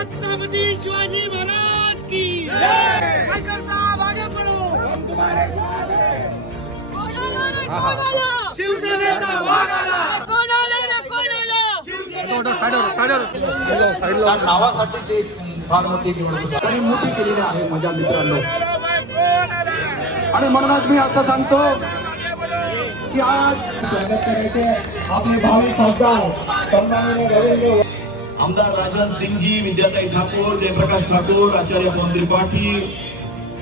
छत्रपति शिवाजी महाराज की वायकर साहब आगे बढ़ो, हम तुम्हारे साथ हैं। शिवसेनेचा वाघ आला, नावासाठीची एक फार मोठी निवडणूक आणि मोठी केलेली आहे माझ्या मित्रांनो. आणि म्हणूनच मी असं सांगतो की आज स्वागत करायचे आपले भावी खासदार सन्माननीय रवींद्र आमदार राजन सिंहजी, विद्याताई ठाकूर, जयप्रकाश ठाकूर, आचार्य पवन त्रिपाठी,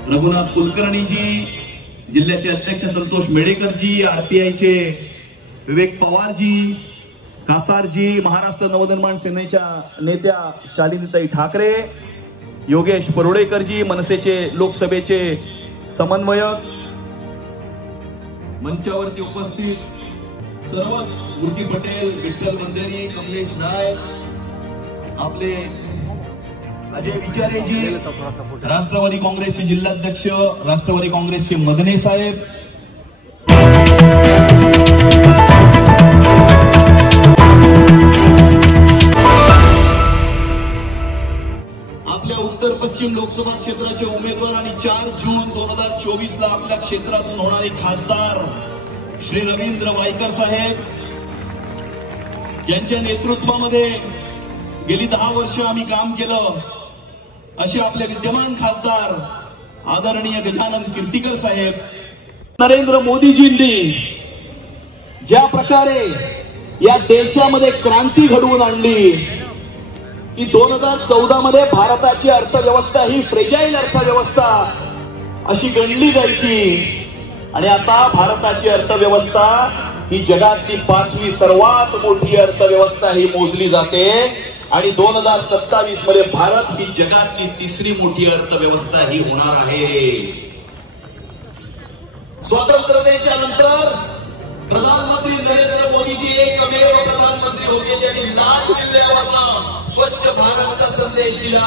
रघुनाथ कुलकर्णी जी, जिल्ह्याचे अध्यक्ष संतोष मेडेकरजी, आरपीआयचे विवेक पवारजी, कासारजी, महाराष्ट्र नवनिर्माण सेनेच्या नेत्या शालिनीताई ठाकरे, योगेश परुळेकरजी, मनसेचे लोकसभेचे समन्वयक, मंचावरती उपस्थित सर्वच, मूर्ती पटेल, विठ्ठल मंदिरी, कमलेश नायक, आपले अजय विचारेजी, राष्ट्रवादी काँग्रेसचे जिल्हाध्यक्ष, राष्ट्रवादी काँग्रेसचे मदने साहेब, आपल्या उत्तर पश्चिम लोकसभा क्षेत्राचे उमेदवार आणि 4 जून 2024 ला आपल्या क्षेत्रातून होणारे खासदार श्री रवींद्र वायकर साहेब, ज्यांच्या नेतृत्वामध्ये गेली 10 वर्ष आम्ही काम केलं, असे आपले विद्यमान खासदार आदरणीय गजानन कीर्तिकर साहेब, नरेंद्र मोदीजींनी ज्या प्रकारे या देशामध्ये क्रांती घडवून आणली की 2014 मध्ये भारताची अर्थव्यवस्था ही फ्रेजाईल अर्थव्यवस्था अशी गणली जायची आणि आता भारताची अर्थव्यवस्था ही जगातली 5वी सर्वात मोठी अर्थव्यवस्था ही मोजली जाते आणि 2027 मध्ये भारत ही जगातली 3री मोठी अर्थव्यवस्था ही होणार आहे. स्वातंत्र्याच्या नंतर प्रधानमंत्री नरेंद्र मोदीजी एकमेव प्रधानमंत्री होते ज्यांनी लाल किल्ल्यावरनं स्वच्छ भारतचा संदेश दिला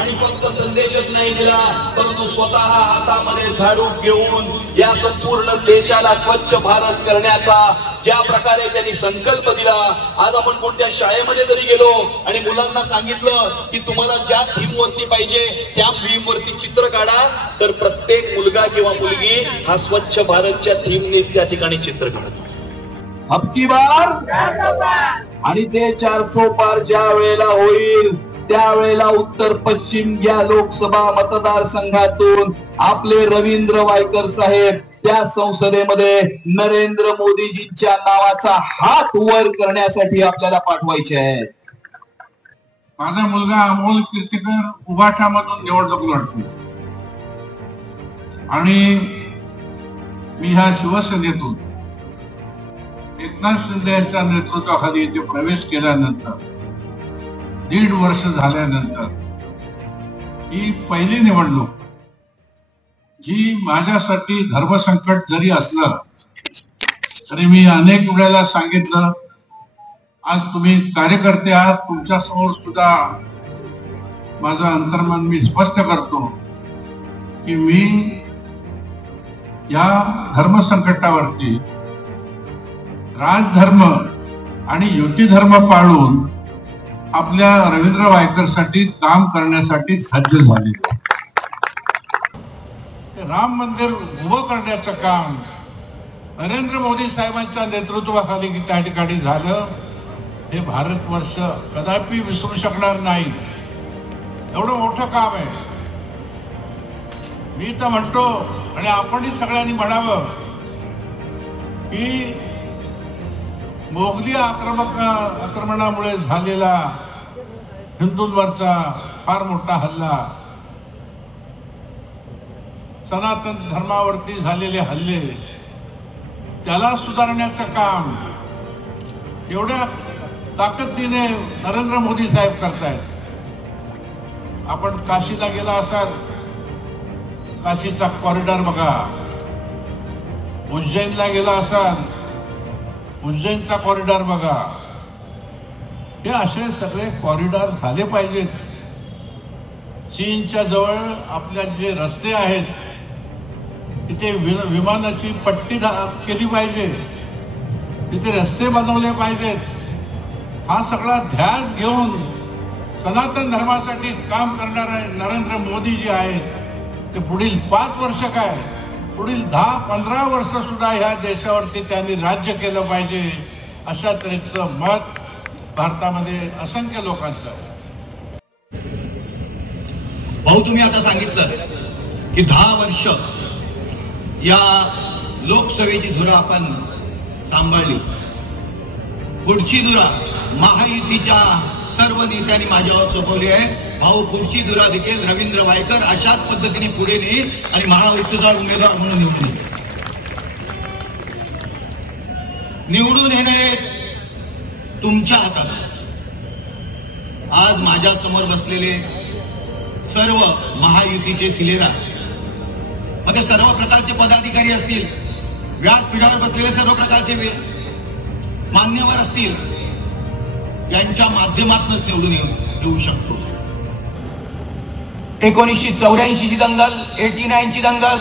आणि फक्त संदेशच नाही दिला परंतु स्वतः हातामध्ये झाडू घेऊन या संपूर्ण देशाला स्वच्छ भारत करण्याचा ज्या प्रकारे त्यांनी संकल्प दिला. आज आपण कोणत्या शाळेमध्ये जरी गेलो आणि मुलांना सांगितलं की तुम्हाला ज्या थीम वरती पाहिजे त्या थीम वरती चित्र काढा तर प्रत्येक मुलगा किंवा मुलगी हा स्वच्छ भारतच्या थीमनेच त्या ठिकाणी चित्र काढतो. अबकी बार आणि ते 400 पार ज्या वेळेला होईल त्यावेळेला उत्तर पश्चिम या लोकसभा मतदारसंघातून आपले रवींद्र वायकर साहेब त्या संसदेमध्ये नरेंद्र मोदीजींच्या नावाचा हात वर करण्यासाठी आपल्याला पाठवायचे आहे. माझा मुलगा अमोल कीर्तिकर उभाठामधून निवडणूक लढतो आणि मी ह्या शिवसेनेतून एकनाथ शिंदे यांच्या नेतृत्वाखाली इथे प्रवेश केल्यानंतर 1.5 वर्ष झाल्यानंतर ही पहिली निवडणूक जी माझ्यासाठी धर्मसंकट जरी असलं तरी मी अनेक वेळेला सांगितलं, आज तुम्ही कार्यकर्ते आहात, तुमच्या समोर सुद्धा माझं अंतर्मन मी स्पष्ट करतो की मी या धर्मसंकटावरती राजधर्म आणि युती धर्म पाळून आपल्या रवींद्र वायकर साठी काम करण्यासाठी सज्ज झाले. राम मंदिर उभं करण्याचं काम नरेंद्र मोदी साहेबांच्या नेतृत्वाखाली त्या ठिकाणी झालं हे भारतवर्ष कदापि विसरू शकणार नाही. एवढं मोठं काम आहे. मी तर म्हणतो आणि आपणही सगळ्यांनी म्हणावं की मोगली आक्रमणामुळे झालेला हिंदूंवरचा फार मोठा हल्ला, सनातन धर्मावरती झालेले हल्ले, त्याला सुधारण्याचं काम एवढ्या ताकदीने नरेंद्र मोदी साहेब करतायत. आपण काशीला गेला असाल, काशीचा कॉरिडॉर बघा. उज्जैनला गेला असाल, उज्जैनचा कॉरिडॉर बघा. हे असे सगळे कॉरिडॉर झाले पाहिजेत. चीनच्या जवळ आपल्या जे रस्ते आहेत तिथे विमानाची पट्टी केली पाहिजे, तिथे रस्ते बनवले पाहिजेत. हा सगळा ध्यास घेऊन सनातन धर्मासाठी काम करणारे नरेंद्र मोदी जे आहेत ते पुढील 5 वर्ष काय, पुढील 10-15 वर्ष सुद्धा ह्या देशावरती त्यांनी राज्य केलं पाहिजे, अशा तऱ्हेचं मत भारतामध्ये असंख्य लोकांचं आहे. भाऊ, तुम्ही आता सांगितलं की 10 वर्ष या लोकसभेची धुरा आपण सांभाळली. पुढची धुरा महायुतीच्या सर्व नेत्यांनी माझ्यावर सोपवली आहे. भाऊ, पुढची धुरा देखील रवींद्र वायकर अशाच पद्धतीने पुढे नेईल आणि महायुतीचा उमेदवार म्हणून निवडून येईल. निवडून येणे तुमच्या हातात. आज माझ्या समोर बसलेले सर्व महायुतीचे सिलेरा, मग सर्व प्रकारचे पदाधिकारी असतील, व्यासपीठावर बसलेले सर्व प्रकारचे मान्यवर असतील, यांच्या माध्यमातूनच निवडून येऊ शकतो. 1984 ची दंगल, 89 ची दंगल,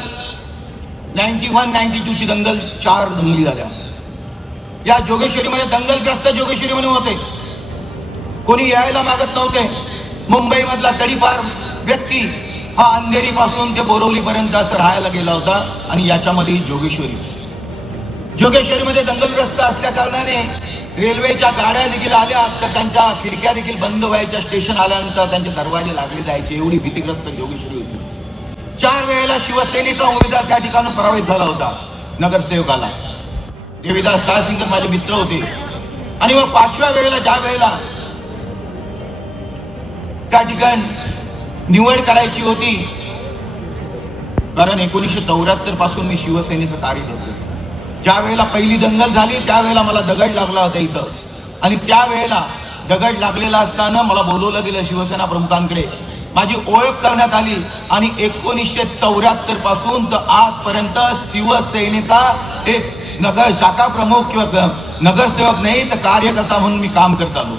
91-92 ची दंगल, 4 दंगली झाल्या. या जोगेश्वरीमध्ये दंगलग्रस्त जोगेश्वरीमध्ये होते, कोणी यायला मागत नव्हते. मुंबई मधला तडीपार व्यक्ती हा अंधेरी पासून ते बोरवलीपर्यंत असं राहायला गेला होता. आणि याच्यामध्ये जोगेश्वरीमध्ये दंगलग्रस्त असल्या कारणाने रेल्वेच्या गाड्या देखील आल्या तर त्यांच्या खिडक्या देखील बंद व्हायच्या. स्टेशन आल्यानंतर त्यांचे दरवाजे लागले जायचे, एवढी भीतीग्रस्त जोगेश्वरी होती. 4 वेळेला शिवसेनेचा उमेदवार त्या ठिकाणी पराभूत झाला होता नगरसेवकाला. देवीदास साळसिंगर माझे मित्र होते. आणि मग 5व्या वेळेला ज्या वेळेला त्या ठिकाणी निवड करायची होती, कारण 1974 पासून मी शिवसेनेचं कार्य करतो. ज्या वेळेला पहिली दंगल झाली त्यावेळेला मला दगड लागला होता इथं. आणि त्यावेळेला दगड लागलेला असताना मला बोलवलं गेलं शिवसेना प्रमुखांकडे. माझी ओळख करण्यात आली आणि 1974 पासून तर आजपर्यंत शिवसेनेचा एक नगर शाखा प्रमुख किंवा नगरसेवक नाही तर कार्यकर्ता म्हणून मी काम करत आलो.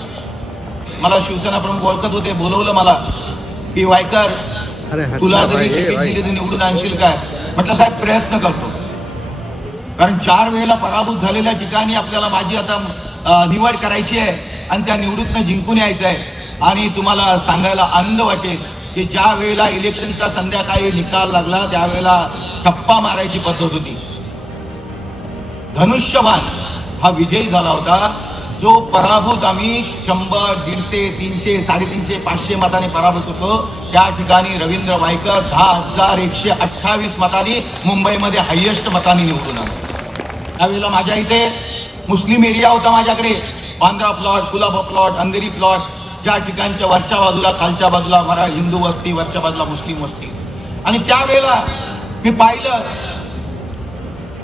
मला शिवसेना प्रमुख ओळखत होते, बोलवलं मला की वायकर तुला जरी तिकीट दिले तर निवडून आणशील काय. म्हटलं साहेब प्रयत्न करतो, कारण 4 वेळेला पराभूत झालेल्या ठिकाणी आपल्याला माझी आता निवड करायची आहे आणि त्या निवडून जिंकून यायचं आहे. आणि तुम्हाला सांगायला आनंद वाटेल की ज्या वेळेला इलेक्शनचा संध्याकाळी निकाल लागला त्यावेळेला ठप्पा मारायची पद्धत होती. धनुष्यबाण हा विजयी झाला होता. जो पराभूत आम्ही 100, 150, 300, 350, 500 मताने पराभूत होतो, त्या ठिकाणी रवींद्र वायकर 10,128 मतांनी मुंबईमध्ये हायेस्ट मतांनी निवडून आला. त्यावेळेला माझ्या इथे मुस्लिम एरिया होता माझ्याकडे, Bandra plot, Colaba plot, Andheri plot, ज्या ठिकाणच्या वरच्या बाजूला खालच्या बाजूला मला हिंदू वस्ती, वरच्या बाजूला मुस्लिम वस्ती. आणि त्यावेळेला मी पाहिलं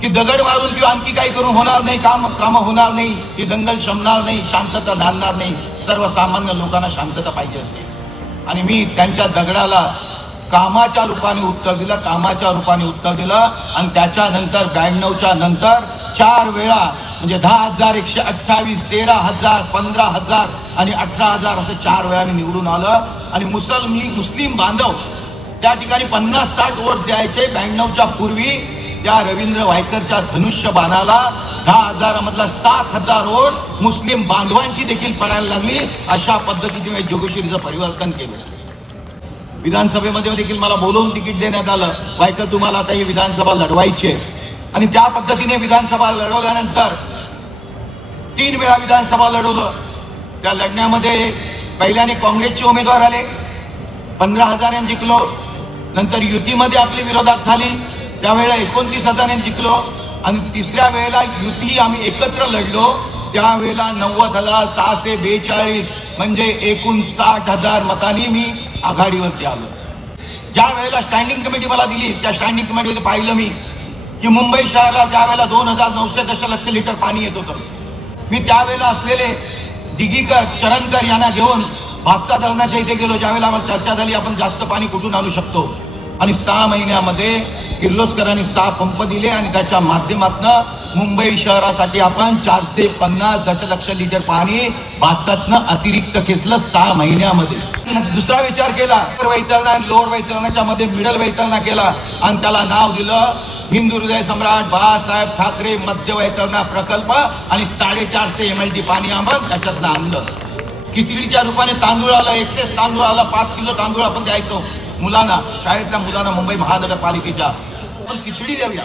की दगड मारून किंवा आणखी काही करून होणार नाही, काम होणार नाही, ही दंगल शमणार नाही, शांतता नांदणार नाही. सर्वसामान्य लोकांना शांतता पाहिजे असते. आणि मी त्यांच्या दगडाला कामाच्या रूपाने उत्तर दिलं, आणि त्याच्यानंतर 92च्या नंतर 4 वेळा म्हणजे 10,128, 13,000, 15,000 आणि 18,000 असं 4 वेळा मी निवडून आलं. आणि मुस्लिम बांधव त्या ठिकाणी 50-60 वोट द्यायचे. 92च्या पूर्वी त्या रवींद्र वायकरच्या धनुष्य बाणाला 10,000 मधला 7,000 वोट मुस्लिम बांधवांची देखील पडायला लागली. अशा पद्धतीने मी जोगेश्वरीचं परिवर्तन केलं. विधानसभेमध्ये देखील मला बोलवून तिकीट देण्यात आलं, वायकर तुम्हाला आता ही विधानसभा लढवायची आहे. आणि त्या पद्धतीने विधानसभा लढवल्यानंतर 3 वेळा विधानसभा लढवलं. त्या लढण्यामध्ये पहिल्याने काँग्रेसचे उमेदवार आले, 15,000 जिंकलो. नंतर युतीमध्ये आपली विरोधात झाली, त्यावेळेला 29,000 जिंकलो. आणि 3ऱ्या वेळेला युती आम्ही एकत्र लढलो, त्यावेळेला 90,642 म्हणजे एकूण 60,000 मतांनी मी आघाडीवरती आलो. ज्या वेळेला स्टँडिंग कमिटी मला दिली, त्या स्टँडिंग कमिटीमध्ये पाहिलं मी की मुंबई शहराला त्यावेळेला 2,900 दशलक्ष लिटर पाणी येत होतं. मी त्यावेळेला असलेले दिगीकर, चरणकर यांना घेऊन भातसा धरणाच्या इथे गेलो. ज्यावेळेला आम्हाला चर्चा झाली आपण जास्त पाणी कुठून आणू शकतो, आणि 6 महिन्यामध्ये किर्लोस्करांनी 6 पंप दिले आणि त्याच्या माध्यमातून मुंबई शहरासाठी आपण 450 दशलक्ष लिटर पाणी भातसातनं अतिरिक्त घेतलं 6 महिन्यामध्ये. दुसरा विचार केला, वैतरणा लोअर वैतरणाच्या मध्ये मिडल वैतरणा केला आणि त्याला नाव दिलं हिंदू हृदय सम्राट बाळासाहेब ठाकरे मध्य वैतरणा प्रकल्प. आणि 450 MLT पाणी आपण त्याच्यातनं आणलं. खिचडीच्या रूपाने तांदूळ आला, एक्सेस तांदूळ आला, 5 किलो तांदूळ आपण द्यायचो मुलांना, शाळेतल्या मुलांना मुंबई महानगरपालिकेच्या. आपण खिचडी देऊया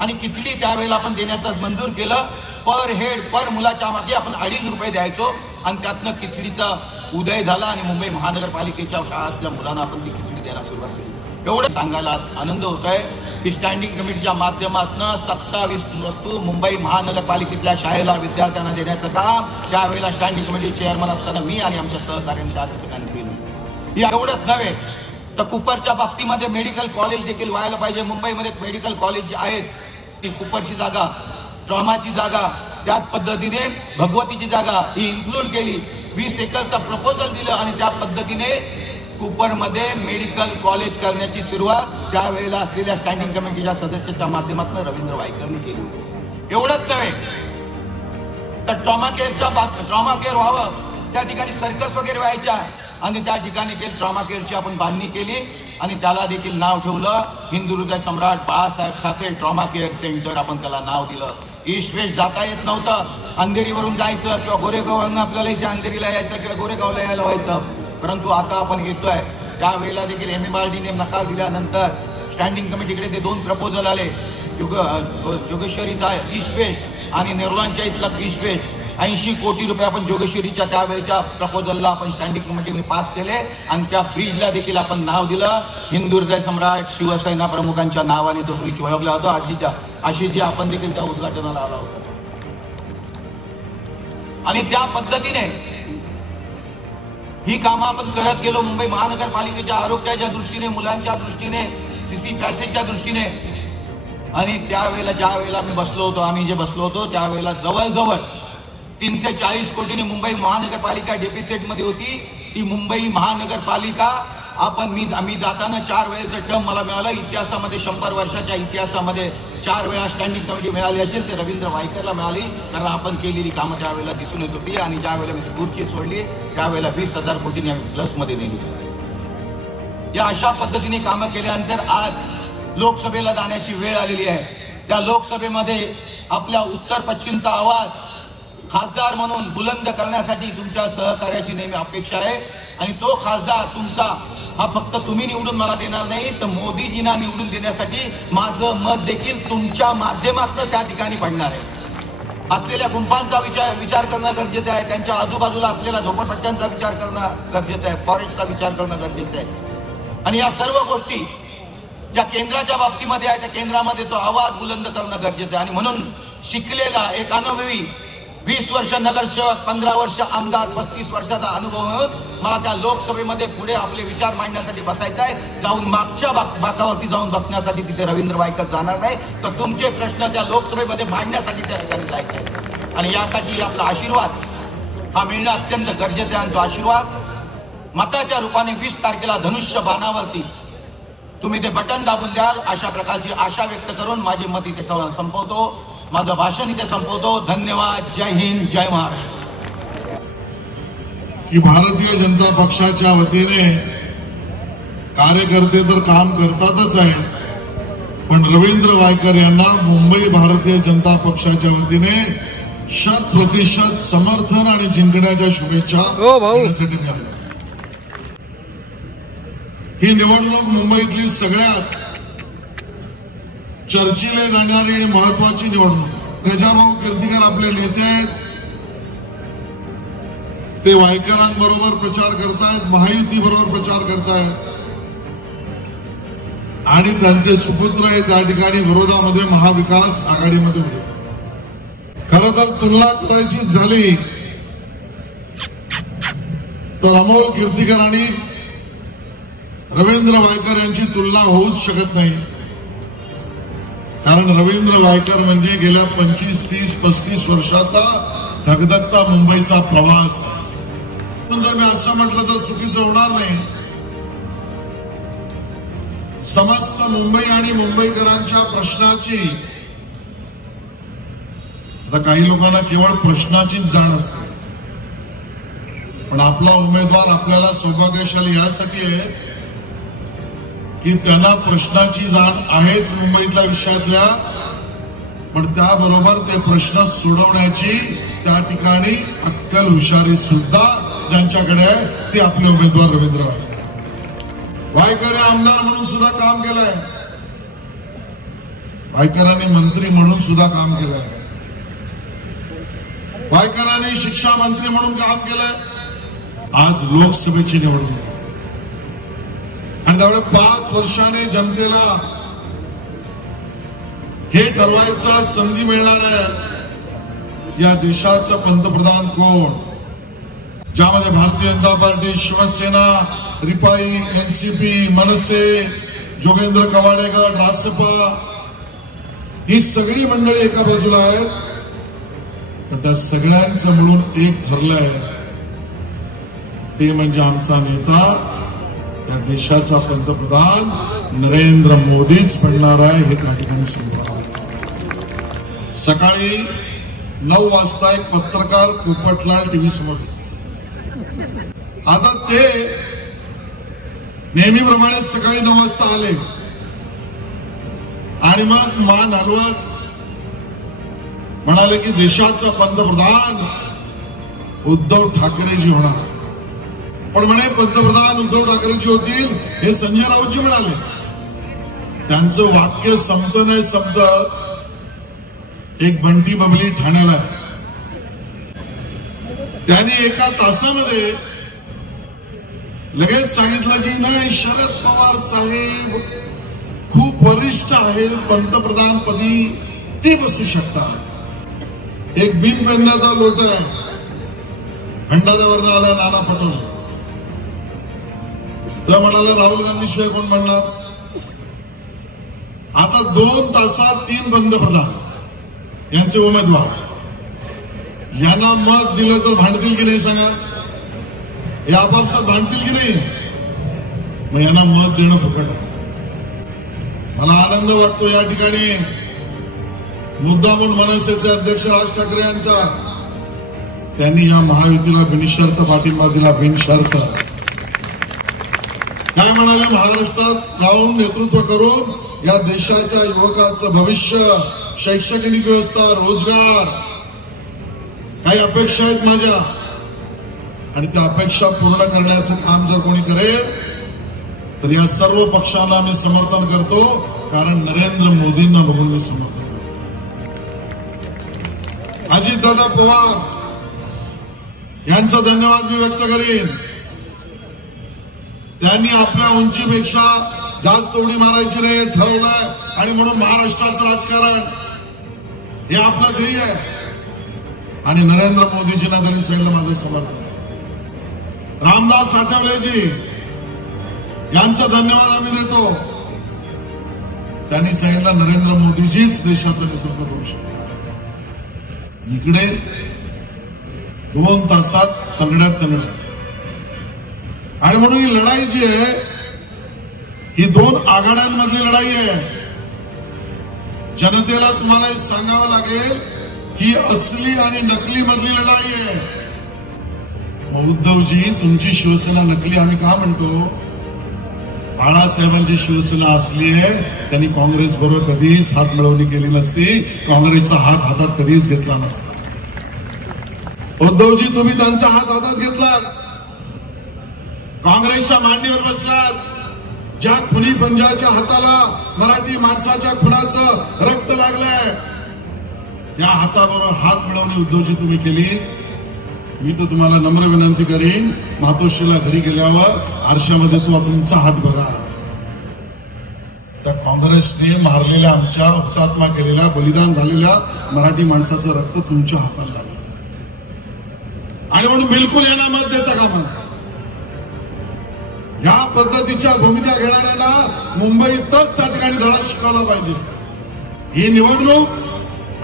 आणि खिचडी त्यावेळेला आपण देण्याचं मंजूर केलं. पर हेड पर मुलाच्या मागे आपण 2.5 रुपये द्यायचो आणि त्यातनं खिचडीचा उदय झाला आणि मुंबई महानगरपालिकेच्या शाळेतल्या मुलांना आपण ती खिचडी द्यायला सुरुवात केली. एवढं सांगायला आनंद होत आहे की स्टँडिंग कमिटीच्या माध्यमातून 27 वस्तू मुंबई महानगरपालिकेतल्या शाळेला विद्यार्थ्यांना देण्याचं काम त्यावेळेला स्टँडिंग कमिटी चेअरमन असताना मी आणि आमच्या सहकार्यांनी त्या ठिकाणी केलं. या एवढंच नव्हे तर कुपरच्या बाबतीमध्ये मेडिकल कॉलेज देखील व्हायला पाहिजे. मुंबईमध्ये मेडिकल कॉलेज जे आहेत ती कुपरची जागा, ट्रॉमाची जागा, त्याच पद्धतीने भगवतीची जागा ही इन्क्लूड केली. 20 एकरचा प्रपोजल दिलं आणि त्या पद्धतीने कुपरमध्ये मेडिकल कॉलेज करण्याची सुरुवात त्यावेळेला असलेल्या स्टँडिंग कमिटीच्या सदस्याच्या माध्यमातून रवींद्र वायकरने केली. एवढंच नव्हे तर ट्रॉमा केअर व्हावं, त्या ठिकाणी सर्कस वगैरे व्हायच्या आणि त्या ठिकाणी ट्रॉमा केअरची आपण बांधणी केली आणि त्याला देखील नाव ठेवलं Hindu Hriday Samrat Balasaheb Thackeray trauma care centre. आपण त्याला नाव दिलं. ईस्ट वेस्ट जाता येत नव्हतं, अंधेरीवरून जायचं किंवा गोरेगाववरून आपल्याला इथे अंधेरीला यायचं किंवा गोरेगावला यायला व्हायचं, परंतु आता आपण येतोय. त्यावेळेला देखील MMRDने नकार दिल्यानंतर स्टँडिंग कमिटीकडे ते 2 प्रपोजल आले, जोगेश्वरीचा ईस्ट वेस्ट आणि नेरळांच्या इथला ईस्ट वेस्ट. 80 कोटी रुपये आपण जोगेश्वरीच्या त्यावेळेच्या प्रपोजलला आपण स्टँडिंग कमिटीने पास केले आणि त्या ब्रिजला देखील आपण नाव दिलं हिंदू हृदय सम्राट शिवसेना प्रमुखांच्या नावाने तो ब्रिज ओळखला होता. आशीषजी आपण देखील त्या उद्घाटनाला आला होता आणि त्या पद्धतीने ही कामं आपण करत गेलो. मुंबई महानगरपालिकेच्या आरोग्याच्या दृष्टीने, मुलांच्या दृष्टीने, CC पॅसेजच्या दृष्टीने. आणि त्यावेळेला ज्या वेळेला आम्ही जे बसलो होतो त्यावेळेला जवळजवळ 340 कोटीने मुंबई महानगरपालिका डेफिसिटमध्ये होती. ती मुंबई महानगरपालिका आम्ही जाताना 4 वेळेचं टर्म मला मिळालं. इतिहासामध्ये 100 वर्षाच्या इतिहासामध्ये 4 वेळा स्टँडिंग कमिटी मिळाली असेल ते रवींद्र वायकरला मिळाली, कारण आपण केलेली कामं त्यावेळेला दिसून येत होती. आणि ज्या वेळेला मी खुर्ची सोडली त्यावेळेला 20,000 कोटीने आम्ही प्लसमध्ये नेली. या अशा पद्धतीने कामं केल्यानंतर आज लोकसभेला जाण्याची वेळ आलेली आहे. त्या लोकसभेमध्ये आपल्या उत्तर पश्चिमचा आवाज खासदार म्हणून बुलंद करण्यासाठी तुमच्या सहकार्याची नेहमी अपेक्षा आहे. आणि तो खासदार तुमचा हा फक्त तुम्ही निवडून मला देणार नाही, तर मोदीजींना निवडून देण्यासाठी माझं मत देखील तुमच्या माध्यमातून त्या ठिकाणी पडणार आहे. असलेल्या गुंफांचा विचार करणं गरजेचं आहे, त्यांच्या आजूबाजूला असलेल्या झोपडपट्ट्यांचा विचार करणं गरजेचं आहे, फॉरेस्टचा विचार करणं गरजेचं आहे. आणि या सर्व गोष्टी ज्या केंद्राच्या बाबतीमध्ये आहे त्या केंद्रामध्ये तो आवाज बुलंद करणं गरजेचं आहे. आणि म्हणून शिकलेला एक अनुभवी 20 वर्ष नगरसेवक, 15 वर्ष आमदार, 35 वर्षाचा अनुभव म्हणून मला त्या लोकसभेमध्ये पुढे आपले विचार मांडण्यासाठी बसायचं आहे. जाऊन मागच्या बाकावरती जाऊन बसण्यासाठी तिथे रवींद्र वायकर जाणार नाही, तर तुमचे प्रश्न त्या लोकसभेमध्ये मांडण्यासाठी त्या ठिकाणी जायचं आहे. आणि यासाठी आपला आशीर्वाद हा मिळणं अत्यंत गरजेचं आहे. आणि तो आशीर्वाद मताच्या रूपाने 20 तारखेला धनुष्य बाणावरती तुम्ही ते बटन दाबून द्याल, अशा प्रकारची आशा व्यक्त करून माझे मत इथे संपवतो, माझं भाषण इथे संपवतो. धन्यवाद. जय हिंद, जय महाराष्ट्र. की भारतीय जनता पक्षाच्या वतीने कार्यकर्ते तर काम करतातच आहेत, पण रवींद्र वायकर यांना मुंबई भारतीय जनता पक्षाच्या वतीने 100% समर्थन आणि जिंकण्याच्या शुभेच्छा देण्यासाठी मी आलो. ही निवडणूक मुंबईतली सगळ्यात चर्चिले जाणारी आणि महत्वाची निवडणूक. गजाभाऊ कीर्तीकर आपले नेते आहेत, ते वायकरांबरोबर प्रचार करतायत, महायुती बरोबर प्रचार करतायत आणि त्यांचे सुपुत्र हे त्या ठिकाणी विरोधामध्ये महाविकास आघाडीमध्ये उभे. खरं तर तुलना करायची झाली तर अमोल कीर्तीकर आणि रवींद्र वायकर यांची तुलना होऊच शकत नाही. कारण रवींद्र वायकर म्हणजे गेल्या 25, 30, 35 वर्षाचा धगधगता मुंबईचा प्रवास. जर मी असं म्हटलं तर चुकीचं होणार नाही. समस्त मुंबई आणि मुंबईकरांच्या प्रश्नाची, आता काही लोकांना केवळ प्रश्नाचीच जाण असते, पण आपला उमेदवार आपल्याला सौभाग्यशाली यासाठी आहे की त्यांना प्रश्नाची जाण आहेच मुंबईतल्या विषयातल्या, पण त्याबरोबर ते प्रश्न सोडवण्याची त्या ठिकाणी अक्कल हुशारी सुद्धा ज्यांच्याकडे आहे ते आपले उमेदवार रवींद्र वायकर. वायकर आमदार म्हणून सुद्धा काम केलंय, वायकरांनी मंत्री म्हणून सुद्धा काम केलंय, वायकरांनी शिक्षा मंत्री म्हणून काम केलंय. आज लोकसभेची निवडणूक आहे आणि त्यामुळे 5 वर्षाने जनतेला हे ठरवायचा संधी मिळणार आहे या देशाचं पंतप्रधान कोण, ज्यामध्ये भारतीय जनता पार्टी, शिवसेना, रिपाई, एनसीपी, मनसे, जोगेंद्र कवाडे गट, रासपा ही सगळी मंडळी एका बाजूला आहेत. पण त्या सगळ्यांचं मिळून एक ठरलंय, ते म्हणजे आमचा नेता, या देशाचा पंतप्रधान नरेंद्र मोदीच बनणार आहे हे त्या ठिकाणी समोर आलं. सकाळी 9 वाजता एक पत्रकार पोपटलाल टीव्ही समोर, आता ते नेहमीप्रमाणे सकाळी 9 वाजता आले आणि मग मान हलवत म्हणाले की देशाचा पंतप्रधान उद्धव ठाकरेजी होणार. पण म्हणे पंतप्रधान उद्धव ठाकरेजी होतील हे संजय राऊतजी म्हणाले. त्यांचं वाक्य संपत नाही संपत एक बंटी बबली ठाण्याला आहे. त्यांनी एका तासामध्ये लगेच सांगितलं की नाही, शरद पवार साहेब खूप वरिष्ठ आहे, पंतप्रधान पदी ते बसू शकतात. एक बिनपेंद्याचा लोट आहे, भंडाऱ्यावरनं आला नाना पटोले, तर म्हणाले राहुल गांधी शिवाय कोण म्हणणार. आता 2 तासात 3 पंतप्रधान यांचे उमेदवार, यांना मत दिलं तर भांडतील की नाही सांगा. हे आपापसात भांडतील की नाही. मग यांना मत देणं फुकट आहे. मला आनंद वाटतो या ठिकाणी मुद्दामून मनसेचे अध्यक्ष राज ठाकरे यांचा, त्यांनी या महायुतीला बिनशर्त पाठिंबा दिला. बिनशर्त काय म्हणाले, महाराष्ट्रात राहून नेतृत्व करून या देशाच्या युवकाचं भविष्य, शैक्षणिक व्यवस्था, रोजगार, काही अपेक्षा आहेत माझ्या आणि त्या अपेक्षा पूर्ण करण्याचं काम जर कोणी करेल तर या सर्व पक्षांना मी समर्थन करतो, कारण नरेंद्र मोदींना बघून मी समर्थन करतो. अजितदादा पवार यांचा धन्यवाद मी व्यक्त करीन. त्यांनी आपल्या उंचीपेक्षा जास्त उडी मारायची नाही ठरवलंय आणि म्हणून महाराष्ट्राचं राजकारण हे आपलं ध्येय आहे आणि नरेंद्र मोदीजींना तरी सांगितलं माझं समर्थन. रामदास आठवलेजी यांचा धन्यवाद आम्ही देतो. त्यांनी सांगितलं नरेंद्र मोदीजीच देशाचं नेतृत्व करू शकतात. इकडे 2 तासात तंगड्यात तंगड्या आणि म्हणून ही लढाई जी आहे ही 2 आघाड्यांमधली लढाई आहे. जनतेला तुम्हाला सांगावं लागेल ही असली आणि नकली मधली लढाई आहे. उद्धवजी तुमची शिवसेना नकली आम्ही का म्हणतो, बाळासाहेबांची शिवसेना असली आहे. त्यांनी काँग्रेस बरोबर कधीच हात मिळवणी केली नसती, काँग्रेसचा हात हातात कधीच घेतला नसता. उद्धवजी तुम्ही त्यांचा हात हातात घेतला, काँग्रेसच्या मांडीवर बसलात. ज्या खुनी पंजाच्या हाताला मराठी माणसाच्या खुनाचं रक्त लागलंय त्या हाताबरोबर हात मिळवणी उद्धवजी तुम्ही केली. मी तर तुम्हाला नम्र विनंती करीन, मातोश्रीला घरी गेल्यावर आरशामध्ये तुमचा हात बघा. त्या काँग्रेसने मारलेल्या, आमच्या हुतात्मा केलेल्या, बलिदान झालेल्या मराठी माणसाचं रक्त तुमच्या हाताला लागलं आणि म्हणून बिलकुल यांना मत देता कामा नये. या पद्धतीच्या भूमिका घेणाऱ्यांना मुंबईतच त्या ठिकाणी धडा शिकवला पाहिजे. ही निवडणूक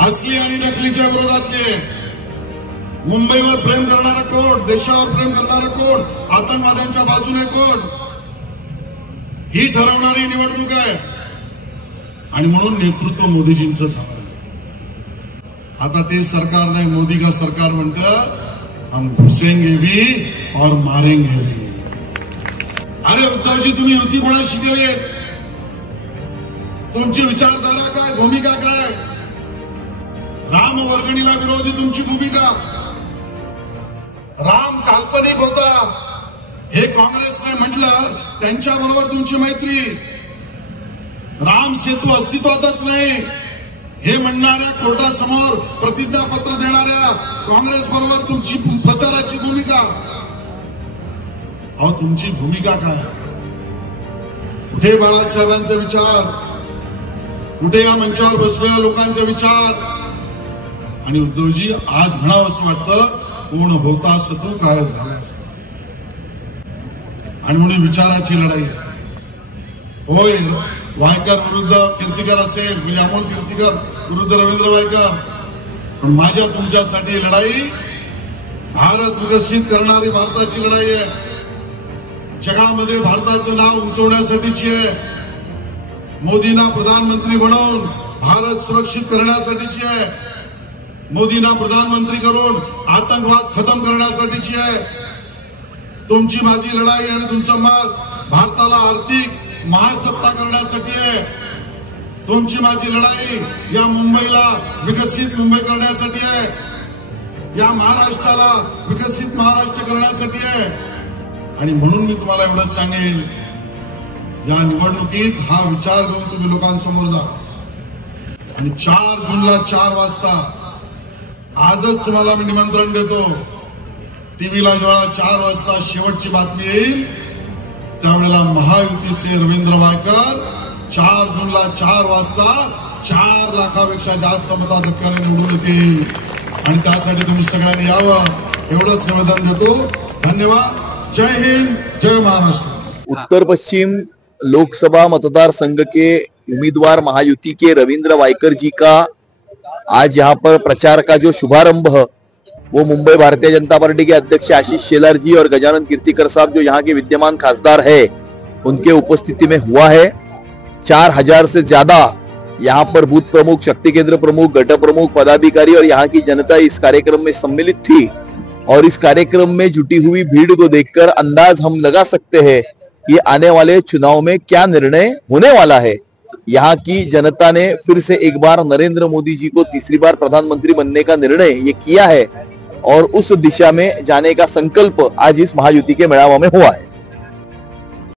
असली आणि नकलीच्या विरोधातली आहे. मुंबईवर प्रेम करणारा कोण, देशावर प्रेम करणारा कोण, आतंकवाद्यांच्या बाजूने कोण, ही ठरवणारी निवडणूक आहे आणि म्हणून नेतृत्व मोदीजींचं झालं. आता ते सरकार नाही, मोदी का सरकार म्हणतं हम घुसेंगे भी और मारेंगे भी. अरे उद्धवजी तुम्ही युती कोणाशी केली, तुमची विचारधारा काय, भूमिका काय, राम वर्गणीला विरोधी तुमची भूमिका. राम काल्पनिक होता हे काँग्रेसने म्हटलं, त्यांच्याबरोबर तुमची मैत्री. राम सेतू अस्तित्वातच नाही हे म्हणणाऱ्या कोर्टासमोर प्रतिज्ञापत्र देणाऱ्या काँग्रेस बरोबर तुमची प्रचाराची भूमिका. अहो, तुमची भूमिका काय? कुठे बाळासाहेबांचे विचार, कुठे या मंचावर बसलेल्या लोकांचे विचार? आणि उद्धवजी, आज म्हणावं असं वाटतं, कोण होता तू काय झाला. आणि म्हणून विचाराची लढाई होय. वायकर विरुद्ध कीर्तिकर असेल, म्हणजे अमोल कीर्तिकर विरुद्ध रवींद्र वायकर, पण माझ्या तुमच्यासाठी लढाई भारत विकसित करणारी भारताची लढाई आहे. जगामध्ये भारताचं नाव उंचवण्यासाठीची आहे. मोदींना प्रधानमंत्री बनवून भारत सुरक्षित करण्यासाठीची आहे. मोदींना प्रधानमंत्री करून आतंकवाद खतम करण्यासाठीची आहे. तुमची माझी लढाई आणि तुमचं मत भारताला आर्थिक महासत्ता करण्यासाठी आहे. तुमची माझी लढाई या मुंबईला विकसित मुंबई करण्यासाठी आहे. या महाराष्ट्राला विकसित महाराष्ट्र करण्यासाठी आहे. आणि म्हणून मी तुम्हाला एवढंच सांगेन, या निवडणुकीत हा विचार घेऊन तुम्ही लोकांसमोर जा. आणि 4 जूनला 4 वाजता आजच तुम्हाला मी निमंत्रण देतो. टीव्हीला जेव्हा 4 वाजता शेवटची बातमी येईल त्यावेळेला महायुतीचे रवींद्र वायकर 4 जूनला 4 वाजता 4 लाखापेक्षा जास्त मताधिक्याने निवडून येतील. आणि त्यासाठी तुम्ही सगळ्यांनी यावं एवढंच निवेदन देतो. धन्यवाद. जय हिंद, जय महाराष्ट्र. उत्तर पश्चिम लोकसभा मतदार संघ के उम्मीदवार महायुति के रविंद्र वायकर जी का आज यहाँ पर प्रचार का जो शुभारंभ वो मुंबई भारतीय जनता पार्टी के अध्यक्ष आशीष शेलार जी और गजानन कीर्तिकर साहब जो यहाँ के विद्यमान खासदार है उनके उपस्थिति में हुआ है. 4000 से ज्यादा यहाँ पर बूथ प्रमुख, शक्ति केंद्र प्रमुख, गट प्रमुख, पदाधिकारी और यहाँ की जनता इस कार्यक्रम में सम्मिलित थी. और इस कार्यक्रम में जुटी हुई भीड़ को देखकर अंदाज हम लगा सकते हैं कि आने वाले चुनाव में क्या निर्णय होने वाला है. यहाँ की जनता ने फिर से एक बार नरेंद्र मोदी जी को तीसरी बार प्रधानमंत्री बनने का निर्णय ये किया है और उस दिशा में जाने का संकल्प आज इस महायुति के मेळावा में हुआ है.